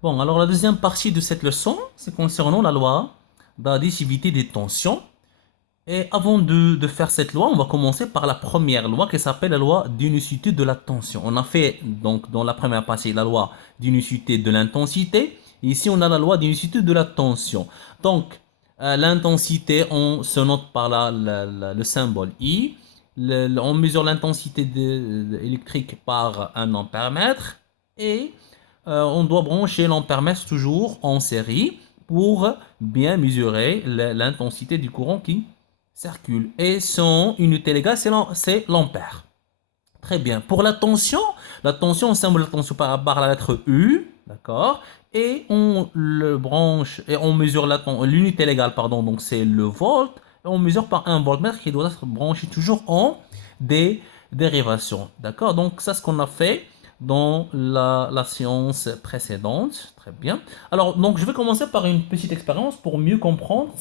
Bon, alors la deuxième partie de cette leçon, c'est concernant la loi d'additivité des tensions. Et avant de faire cette loi, on va commencer par la première loi qui s'appelle la loi d'unicité de la tension. On a fait donc dans la première partie la loi d'unicité de l'intensité. Ici, on a la loi d'unicité de la tension. Donc, l'intensité, on se note par le symbole I. On mesure l'intensité électrique par un ampère-mètre. Et on doit brancher l'ampère-mètre toujours en série pour bien mesurer l'intensité du courant qui circule. Et son unité légale, c'est l'ampère. Très bien. Pour la tension, on symbole la tension par la lettre U, d'accord? Et on le branche, et on mesure l'unité légale, pardon, donc c'est le volt, et on mesure par un voltmètre qui doit être branché toujours en dérivation, d'accord? Donc ça, c'est ce qu'on a fait dans la séance précédente. Très bien. Alors, donc je vais commencer par une petite expérience pour mieux comprendre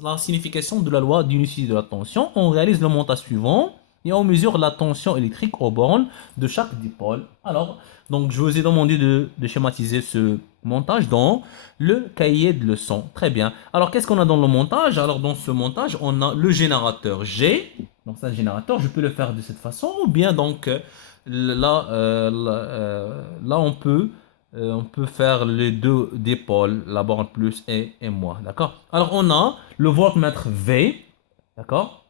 la signification de la loi d'unicité de la tension. On réalise le montage suivant et on mesure la tension électrique aux bornes de chaque dipôle. Alors, donc je vous ai demandé de schématiser ce montage dans le cahier de leçon. Très bien. Alors, qu'est-ce qu'on a dans le montage? Alors, dans ce montage, on a le générateur G. Donc, c'est un générateur, je peux le faire de cette façon. Ou bien, donc, là, on peut faire les deux dipôles, la borne plus et moins. D'accord? Alors, on a le voltmètre V. D'accord?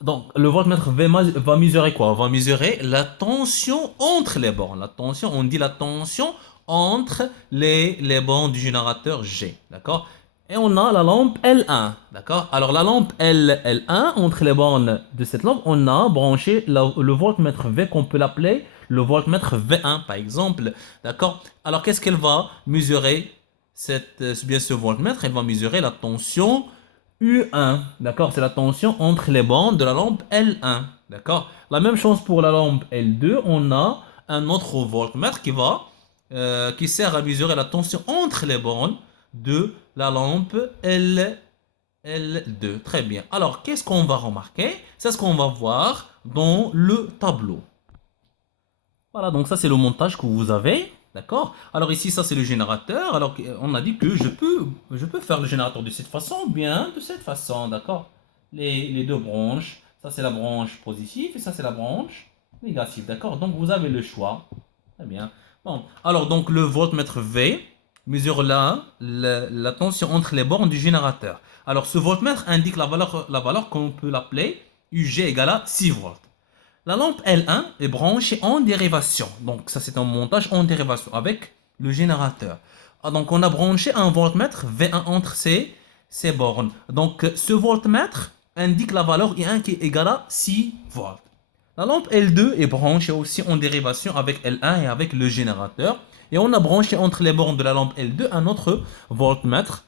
Donc, le voltmètre va mesurer quoi? Va mesurer la tension entre les bornes. La tension, on dit la tension entre les bornes du générateur G. D'accord? Et on a la lampe L1. D'accord? Alors, la lampe L1, entre les bornes de cette lampe, on a branché le voltmètre V qu'on peut l'appeler le voltmètre V1, par exemple. D'accord? Alors, qu'est-ce qu'elle va mesurer? Bien ce voltmètre, elle va mesurer la tension U1, d'accord? C'est la tension entre les bandes de la lampe L1, d'accord? La même chose pour la lampe L2, on a un autre voltmètre qui sert à mesurer la tension entre les bandes de la lampe L2. Très bien. Alors, qu'est-ce qu'on va remarquer? C'est ce qu'on va voir dans le tableau. Voilà, donc ça c'est le montage que vous avez, d'accord? Alors ici, ça c'est le générateur. Alors on a dit que je peux faire le générateur de cette façon ou bien de cette façon, d'accord? Les deux branches, ça c'est la branche positive et ça c'est la branche négative, d'accord? Donc vous avez le choix. Très bien. Bon, alors donc le voltmètre V mesure la tension entre les bornes du générateur. Alors ce voltmètre indique la valeur qu'on peut l'appeler UG égale à 6 volts. La lampe L1 est branchée en dérivation. Donc ça c'est un montage en dérivation avec le générateur. Ah, donc on a branché un voltmètre V1 entre ces bornes. Donc ce voltmètre indique la valeur I1 qui est égale à 6 volts. La lampe L2 est branchée aussi en dérivation avec L1 et avec le générateur. Et on a branché entre les bornes de la lampe L2 un autre voltmètre.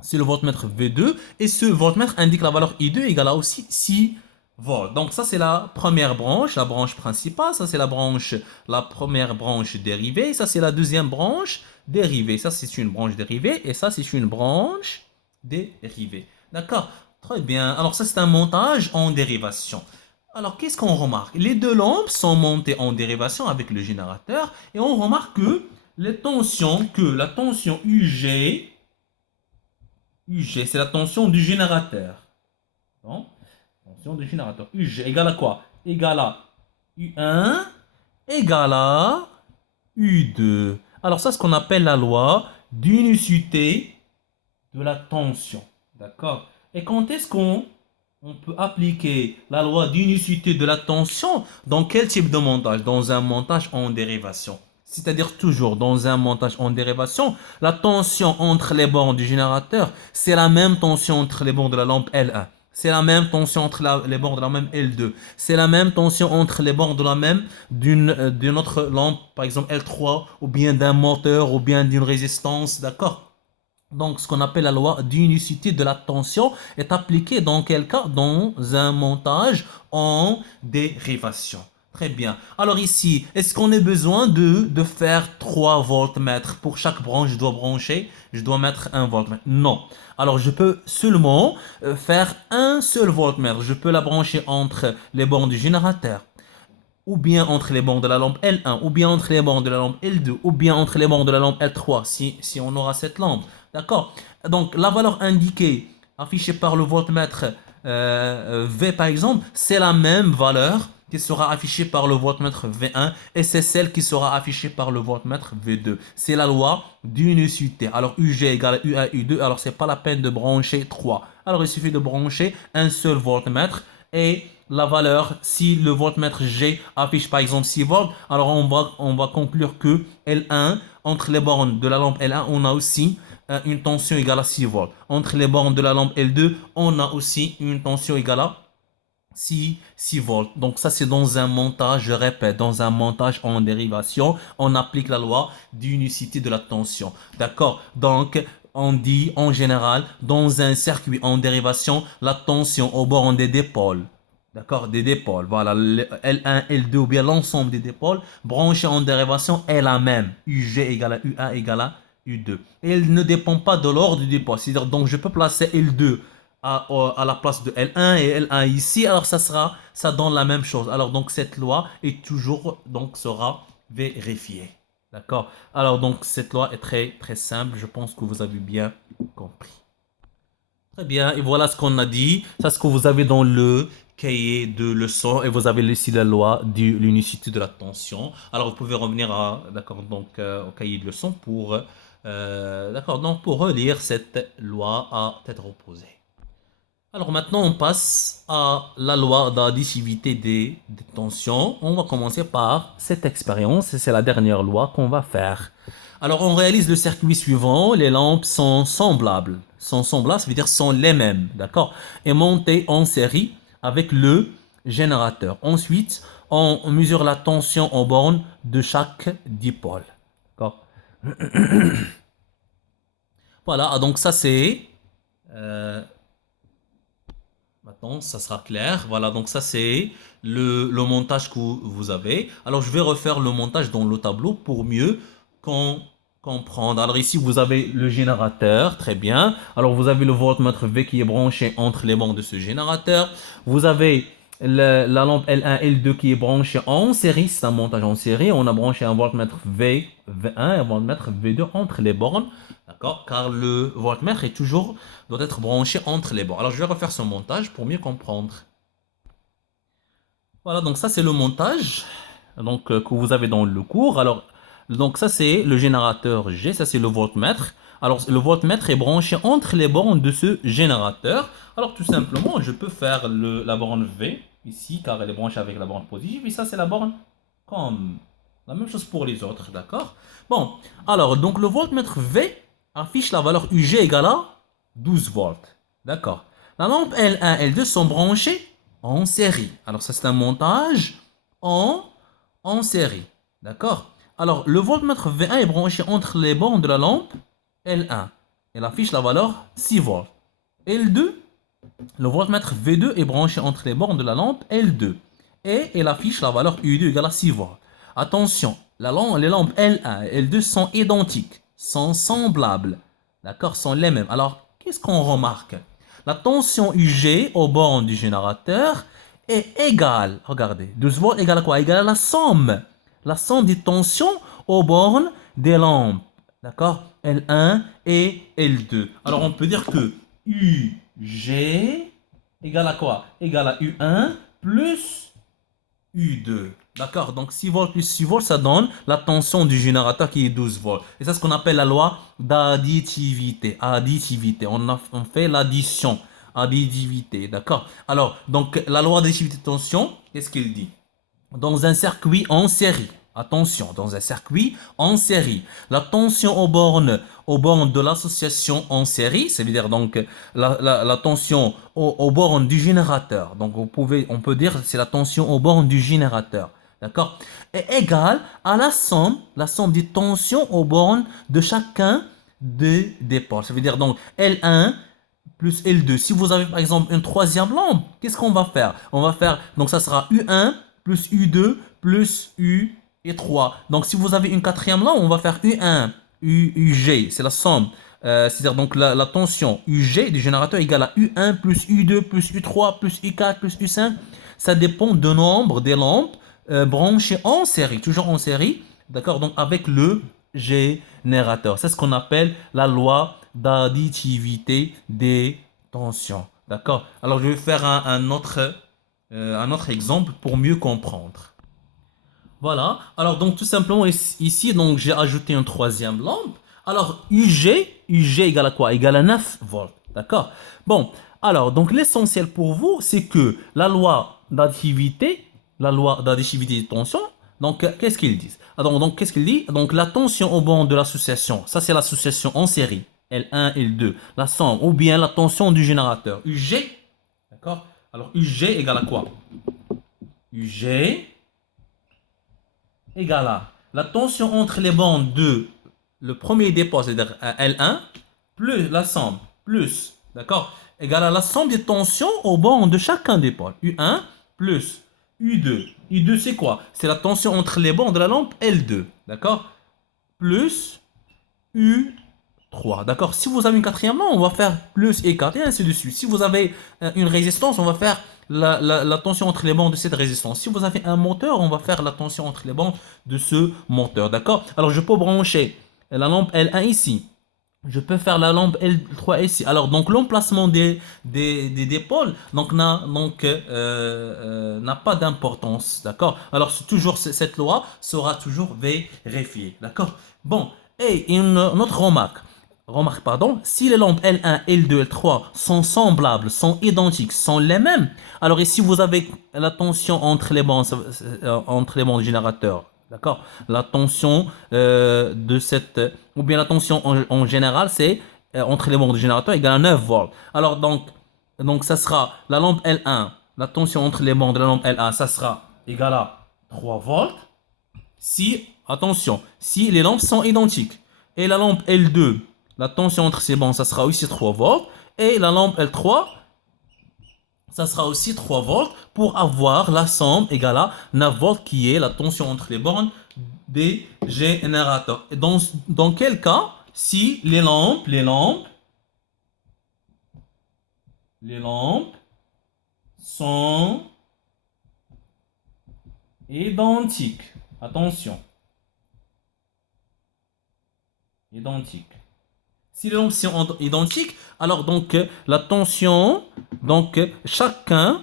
C'est le voltmètre V2. Et ce voltmètre indique la valeur I2 égale à aussi 6 volts. Donc ça c'est la première branche, la branche principale. Ça c'est la première branche dérivée. Ça c'est la deuxième branche dérivée. Ça c'est une branche dérivée. Et ça c'est une branche dérivée. D'accord? Très bien. Alors ça c'est un montage en dérivation. Alors, qu'est-ce qu'on remarque? Les deux lampes sont montées en dérivation avec le générateur et on remarque que la tension UG, c'est la tension du générateur. Donc, tension du générateur. UG égale à quoi? Égale à U1 égale à U2. Alors, ça, c'est ce qu'on appelle la loi d'unicité de la tension. D'accord? Et quand est-ce qu'on peut appliquer la loi d'unicité de la tension dans quel type de montage? Dans un montage en dérivation. C'est-à-dire toujours dans un montage en dérivation, la tension entre les bornes du générateur, c'est la même tension entre les bornes de la lampe L1. C'est la même tension entre les bornes de la même L2. C'est la même tension entre les bornes de la même d'une autre lampe, par exemple L3, ou bien d'un moteur, ou bien d'une résistance, d'accord? Donc, ce qu'on appelle la loi d'unicité de la tension est appliquée dans quel cas? Dans un montage en dérivation. Très bien. Alors ici, est-ce qu'on a besoin de faire 3 voltmètres pour chaque branche? Je dois mettre un voltmètre. Non. Alors je peux seulement faire un seul voltmètre. Je peux la brancher entre les bornes du générateur. ou bien entre les bornes de la lampe L1, ou bien entre les bornes de la lampe L2, ou bien entre les bornes de la lampe L3, si on aura cette lampe. D'accord? Donc, la valeur indiquée, affichée par le voltmètre V par exemple, c'est la même valeur qui sera affichée par le voltmètre V1 et c'est celle qui sera affichée par le voltmètre V2. C'est la loi d'unicité. Alors, UG égale UA, U2, alors c'est pas la peine de brancher 3. Alors, il suffit de brancher un seul voltmètre et la valeur, si le voltmètre G affiche par exemple 6 volts, alors on va conclure que L1, entre les bornes de la lampe L1, on a aussi une tension égale à 6 volts. Entre les bornes de la lampe L2, on a aussi une tension égale à 6 volts. Donc ça c'est dans un montage, je répète, dans un montage en dérivation, on applique la loi d'unicité de la tension. D'accord? Donc on dit en général, dans un circuit en dérivation, la tension au bord des dipôles. D'accord, des dipôles. Voilà, L1, L2 ou bien l'ensemble des dipôles branchés en dérivation est la même. UG égale à U1 égale à U2. Et elle ne dépend pas de l'ordre du dipôle. C'est-à-dire, donc je peux placer L2 à la place de L1 et L1 ici. Alors ça donne la même chose. Alors donc cette loi est toujours, donc sera vérifiée. D'accord. Alors donc cette loi est très très simple. Je pense que vous avez bien compris. Très bien, et voilà ce qu'on a dit. C'est ce que vous avez dans le cahier de leçons et vous avez ici la loi de l'unicité de la tension. Alors vous pouvez revenir d'accord, donc, au cahier de leçons d'accord, donc pour relire cette loi à tête reposée. Alors maintenant on passe à la loi d'additivité des tensions. On va commencer par cette expérience et c'est la dernière loi qu'on va faire. Alors, on réalise le circuit suivant. Les lampes sont semblables. Sont semblables, ça veut dire sont les mêmes, d'accord? Et montées en série avec le générateur. Ensuite, on mesure la tension en borne de chaque dipôle. D'accord? Voilà, donc ça c'est... maintenant, ça sera clair. Voilà, donc ça c'est le montage que vous avez. Alors, je vais refaire le montage dans le tableau pour mieux comprendre. Alors ici, vous avez le générateur, très bien. Alors, vous avez le voltmètre V qui est branché entre les bancs de ce générateur. Vous avez la lampe L1, L2 qui est branchée en série. C'est un montage en série. On a branché un voltmètre V1 et un voltmètre V2 entre les bornes. D'accord? Car le voltmètre est toujours, doit être branché entre les bornes. Alors, je vais refaire ce montage pour mieux comprendre. Voilà, donc ça, c'est le montage donc, que vous avez dans le cours. Alors, donc ça, c'est le générateur G. Ça, c'est le voltmètre. Alors, le voltmètre est branché entre les bornes de ce générateur. Alors, tout simplement, je peux faire la borne V ici, car elle est branchée avec la borne positive. Et ça, c'est la borne comme. La même chose pour les autres, d'accord? Bon, alors, donc le voltmètre V affiche la valeur UG égale à 12 volts. D'accord. La lampe L1 et L2 sont branchées en série. Alors, ça, c'est un montage en série. D'accord? Alors, le voltmètre V1 est branché entre les bornes de la lampe L1. Elle affiche la valeur 6 volts. L2, le voltmètre V2 est branché entre les bornes de la lampe L2. Et elle affiche la valeur U2 égale à 6 volts. Attention, les lampes L1 et L2 sont identiques, sont semblables. D'accord? Sont les mêmes. Alors, qu'est-ce qu'on remarque? La tension UG aux bornes du générateur est égale, regardez, 12 volts égale à quoi? Égale à la somme des tensions aux bornes des lampes. D'accord? L1 et L2. Alors, on peut dire que UG égale à quoi? Égale à U1 plus U2. D'accord? Donc 6 volts plus 6 volts, ça donne la tension du générateur qui est 12 volts. Et c'est ce qu'on appelle la loi d'additivité. Additivité. On fait l'addition. Additivité. D'accord? Alors, donc la loi d'additivité de tension, qu'est-ce qu'il dit? Dans un circuit en série. Attention, dans un circuit en série, la tension aux bornes de l'association en série, c'est-à-dire donc la tension aux bornes du générateur. Donc on peut dire c'est la tension aux bornes du générateur, d'accord, est égale à la somme des tensions aux bornes de chacun des dépôts. Ça veut dire donc L1 plus L2. Si vous avez par exemple une troisième lampe, qu'est-ce qu'on va faire? On va faire, donc ça sera U1 plus U2 plus U et 3. Donc si vous avez une quatrième lampe, on va faire U1, UG, c'est la somme. C'est-à-dire donc la tension UG du générateur égale à U1 plus U2 plus U3 plus U4 plus U5. Ça dépend du nombre des lampes branchés en série, toujours en série, d'accord? Donc avec le générateur. C'est ce qu'on appelle la loi d'additivité des tensions, d'accord? Alors je vais faire un autre exemple pour mieux comprendre. Voilà. Alors, donc, tout simplement, ici, donc, j'ai ajouté une troisième lampe. Alors, UG égale à quoi? Égale à 9 volts. D'accord? Bon. Alors, donc, l'essentiel pour vous, c'est que la loi d'additivité de tension, donc, qu'est-ce qu'ils disent? Ah, donc, qu'est-ce qu'il dit? Donc, la tension au bord de l'association, ça, c'est l'association en série, L1 et L2, la somme, ou bien la tension du générateur, UG, d'accord? Alors, UG égale à quoi? UG égale à la tension entre les bandes de le premier dépôt, c'est-à-dire L1, plus la somme, plus, d'accord, égale à la somme des tensions au bord de chacun des pôles. U1 plus U2. U2, c'est quoi? C'est la tension entre les bandes de la lampe L2, d'accord, plus U3, d'accord. Si vous avez une quatrième lampe, on va faire plus et 4 et ainsi de suite. Si vous avez une résistance, on va faire la tension entre les bandes de cette résistance. Si vous avez un moteur, on va faire la tension entre les bandes de ce moteur, d'accord. Alors, je peux brancher la lampe L1 ici. Je peux faire la lampe L3 ici. Alors, donc, l'emplacement des pôles n'a pas d'importance, d'accord. Alors, toujours, cette loi sera toujours vérifiée, d'accord. Bon, et une autre remarque, si les lampes L1, L2, L3 sont semblables, sont identiques, sont les mêmes, alors ici vous avez la tension entre les bandes du générateur, d'accord? La tension ou bien la tension en général, c'est entre les bandes du générateur égale à 9 volts. Alors donc ça sera la lampe L1, la tension entre les bandes de la lampe L1, ça sera égal à 3 volts. Si, attention, si les lampes sont identiques. Et la lampe L2, la tension entre ces bandes, ça sera aussi 3 volts. Et la lampe L3, ça sera aussi 3 volts pour avoir la somme égale à 9 volts qui est la tension entre les bornes des générateurs. Et dans quel cas, si les lampes sont identiques. Attention, identiques. Si les lampes sont identiques, alors donc la tension, donc chacun,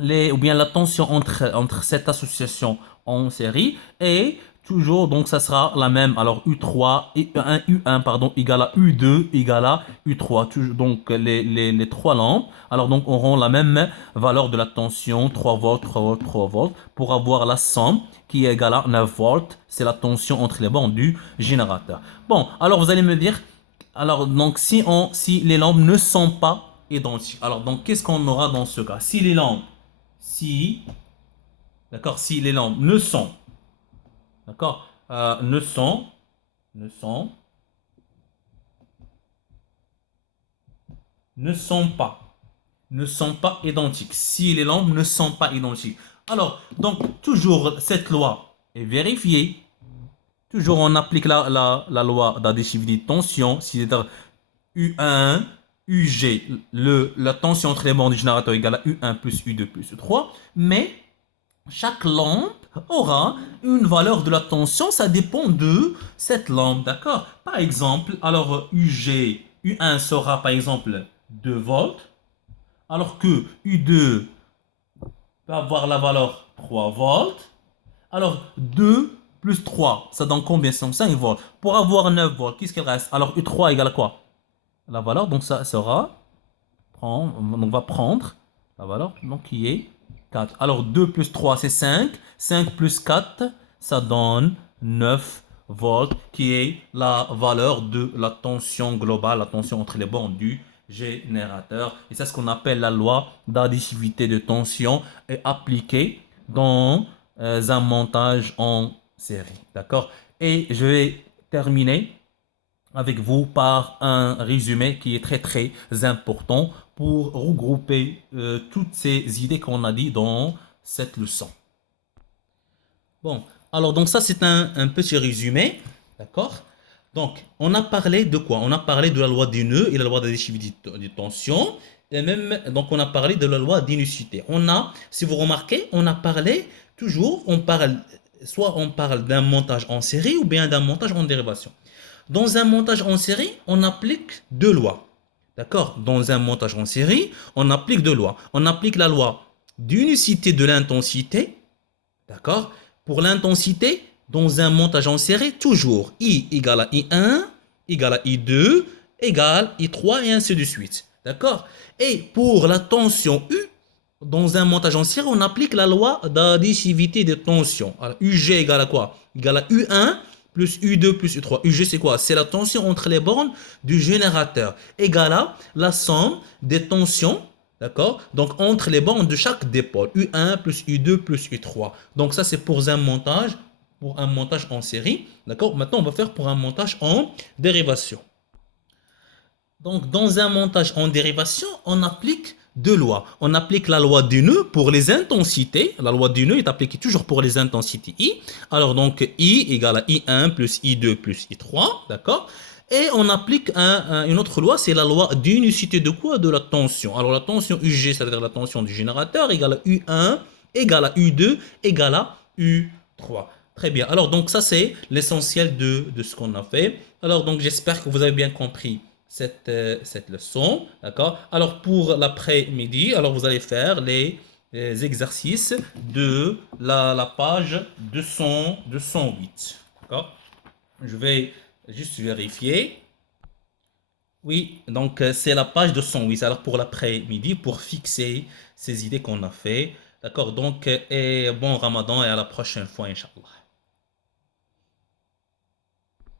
ou bien la tension entre cette association en série est toujours, donc ça sera la même. Alors U3, U1 pardon, égale à U2 égale à U3. Donc les trois lampes, alors donc auront la même valeur de la tension, 3 volts, 3 volts, 3 volts, pour avoir la somme qui est égale à 9 volts. C'est la tension entre les bornes du générateur. Bon, alors vous allez me dire, alors donc si les lampes ne sont pas identiques, alors donc qu'est-ce qu'on aura dans ce cas? Si, d'accord, si les lampes ne sont, d'accord, ne sont, ne sont pas, ne sont pas identiques. Si les lampes ne sont pas identiques. Alors, donc, toujours, cette loi est vérifiée. Toujours, on applique la loi d'additivité de tension. C'est-à-dire U1, UG, la tension entre les bandes du générateur égale à U1 plus U2 plus U3. Mais chaque lampe aura une valeur de la tension, ça dépend de cette lampe, d'accord? Par exemple, alors U1 sera par exemple 2 volts, alors que U2 peut avoir la valeur 3 volts. Alors 2 plus 3, ça donne combien? C'est 5 volts. Pour avoir 9 volts, qu'est-ce qu'il reste? Alors U3 égale à quoi? La valeur, donc ça sera, on va prendre la valeur donc, qui est 4. Alors 2 plus 3 c'est 5. 5 plus 4 ça donne 9 volts qui est la valeur de la tension globale, la tension entre les bornes du générateur. Et c'est ce qu'on appelle la loi d'additivité de tension et appliquée dans un montage en série. D'accord? Et je vais terminer avec vous par un résumé qui est très très important pour regrouper toutes ces idées qu'on a dit dans cette leçon. Bon, alors donc ça c'est un petit résumé, d'accord? Donc on a parlé de quoi? On a parlé de la loi des nœuds et la loi d'additivité des tensions et même, donc on a parlé de la loi d'unicité. Si vous remarquez, on a parlé toujours, soit on parle d'un montage en série ou bien d'un montage en dérivation. Dans un montage en série, on applique deux lois. D'accord? Dans un montage en série, on applique deux lois. On applique la loi d'unicité de l'intensité. D'accord? Pour l'intensité, dans un montage en série, toujours I égale à I1, égale à I2, égale I3 et ainsi de suite. D'accord? Et pour la tension U, dans un montage en série, on applique la loi d'additivité des tensions. Alors, UG égale à quoi? Égale à U1 plus U2 plus U3. UG, c'est quoi? C'est la tension entre les bornes du générateur. Égale à la somme des tensions, d'accord? Donc, entre les bornes de chaque dipôle. U1 plus U2 plus U3. Donc, ça, c'est pour un montage en série. D'accord? Maintenant, on va faire pour un montage en dérivation. Donc, dans un montage en dérivation, on applique deux lois. On applique la loi du nœud pour les intensités. La loi du nœud est appliquée toujours pour les intensités I. Alors, donc, I égale à I1 plus I2 plus I3, d'accord? Et on applique une autre loi, c'est la loi d'unicité de quoi? De la tension. Alors, la tension UG, c'est-à-dire la tension du générateur, égale à U1, égale à U2, égale à U3. Très bien. Alors, donc, ça, c'est l'essentiel de ce qu'on a fait. Alors, donc, j'espère que vous avez bien compris cette leçon. D'accord? Alors, pour l'après-midi, alors vous allez faire les exercices de la page 208. D'accord? Je vais juste vérifier. Oui, donc c'est la page 208. Alors, pour l'après-midi, pour fixer ces idées qu'on a fait. D'accord? Donc, et bon Ramadan et à la prochaine fois, Inch'Allah.